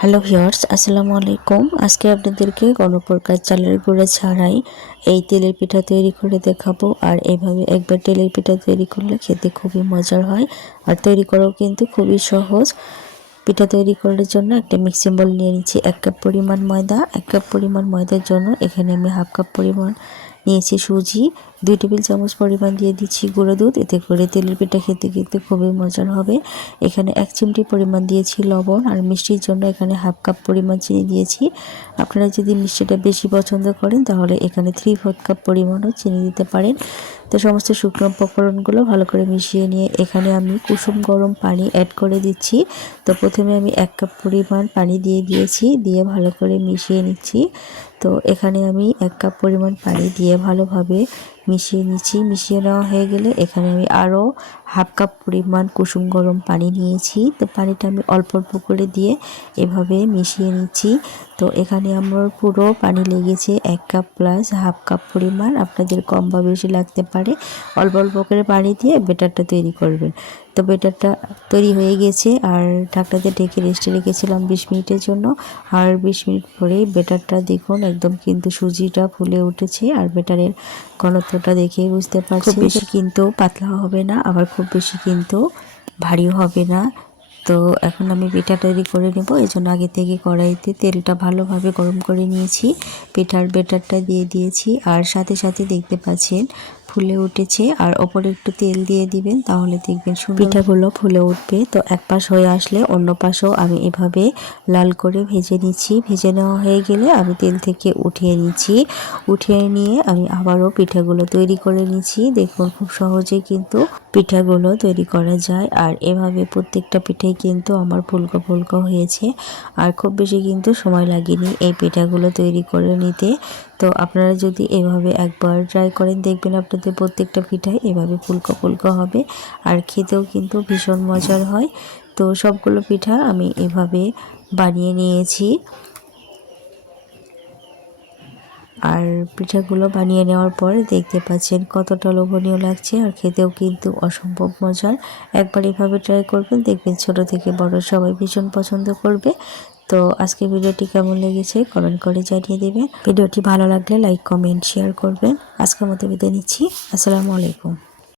Hello viewers, আসসালামু আলাইকুম। আজকে আপনাদেরকে কোনো প্রকার চালের গুঁড়া ছাড়াই এই তেলের পিঠা তৈরি করে দেখাবো। আর এইভাবে একবার তেলের পিঠা তৈরি করলে খেতে খুবই মজার হয়। আর তৈরি করাও কিন্তু খুবই সহজ। পিঠা তৈরি করার জন্য একটা মিক্সিং বল নিয়ে নিচ্ছি, এক কাপ পরিমাণ ময়দা। এক কাপ পরিমাণ ময়দার জন্য এখানে আমি হাফ কাপ পরিমাণ নিয়েছি সুজি। দুই টেবিল চামচ পরিমাণ দিয়ে দিচ্ছি গুঁড়ো দুধ। এতে করে তেলের পিঠা খেতে খেতে খুবই মজার হবে। এখানে এক চিমটি পরিমাণ দিয়েছি লবণ আর মিষ্টির জন্য এখানে হাফ কাপ পরিমাণ চিনি দিয়েছি। আপনারা যদি মিষ্টিটা বেশি পছন্দ করেন, তাহলে এখানে থ্রি ফোর্থ কাপ পরিমাণও চিনি দিতে পারেন। তো সমস্ত শুকনো উপকরণগুলো ভালো করে মিশিয়ে নিয়ে এখানে আমি কুসুম গরম পানি অ্যাড করে দিচ্ছি। তো প্রথমে আমি এক কাপ পরিমাণ পানি দিয়ে দিয়েছি, দিয়ে ভালো করে মিশিয়ে নিচ্ছি। তো এখানে আমি এক কাপ পরিমাণ পানি দিয়ে ভালোভাবে মিশিয়ে নিচ্ছি, মিশিয়ে নেওয়া হয়ে গেলে এখানে আমি আরও হাফ কাপ পরিমাণ কুসুম গরম পানি নিয়েছি। তো পানিটা আমি অল্প অল্প করে দিয়ে এভাবে মিশিয়ে নিচ্ছি। তো এখানে আমার পুরো পানি লেগেছে এক কাপ প্লাস হাফ কাপ পরিমাণ। আপনাদের কম বা বেশি লাগতে পারে। অল্প অল্প করে পানি দিয়ে বেটারটা তৈরি করবেন। তো বেটারটা তৈরি হয়ে গেছে আর ঢাকনাতে ঢেকে রেস্টে রেখেছিলাম বিশ মিনিটের জন্য। আর বিশ মিনিট পরেই বেটারটা দেখুন একদম কিন্তু সুজিটা ফুলে উঠেছে আর বেটারের ঘনত্বটা দেখেই বুঝতে পারছি বেশি। কিন্তু পাতলা হবে না আবার খুব বেশি কিন্তু ভারী হবে না। তো এখন আমি পিঠা তৈরি করে নেব এই জন্য আগে থেকে কড়াইতে তেলটা ভালোভাবে গরম করে নিয়েছি। পিঠার বেটারটা দিয়ে দিয়েছি আর সাথে সাথে দেখতে পাচ্ছেন ফুলে উঠেছে আর ওপরে একটু তেল দিয়ে দিবেন, তাহলে দেখবেন পিঠাগুলো ফুলে উঠবে। তো এক পাশ হয়ে আসলে অন্য পাশেও আমি এভাবে লাল করে ভেজে নিচ্ছি। ভেজে নেওয়া হয়ে গেলে আমি তেল থেকে উঠিয়ে নিচ্ছি। উঠিয়ে নিয়ে আমি আবারও পিঠাগুলো তৈরি করে নিচ্ছি। দেখুন খুব সহজে কিন্তু পিঠাগুলো তৈরি করা যায়। আর এভাবে প্রত্যেকটা পিঠাই কিন্তু আমার ফুলকো ফুলকো হয়েছে। আর খুব বেশি কিন্তু সময় লাগেনি এই পিঠাগুলো তৈরি করে নিতে। তো আপনারা যদি এভাবে একবার ট্রাই করেন, দেখবেন আপনাদের প্রত্যেকটা পিঠাই এভাবে ফুলকো ফুলকো হবে। আর খেতেও কিন্তু ভীষণ মজার হয়। তো সবগুলো পিঠা আমি এভাবে বানিয়ে নিয়েছি। আর পিঠাগুলো বানিয়ে নেওয়ার পর দেখতে পাচ্ছেন কতটা লোভনীয় লাগছে আর খেতেও কিন্তু অসম্ভব মজার। একবার এভাবে ট্রাই করবেন, দেখবেন ছোট থেকে বড় সবাই ভীষণ পছন্দ করবে। তো আজকে ভিডিওটি কেমন লেগেছে কমেন্ট করে জানিয়ে দেবেন। ভিডিওটি ভালো লাগলে লাইক, কমেন্ট, শেয়ার করবেন। আজকের মতো বিদায় নিচ্ছি। আসসালামু আলাইকুম।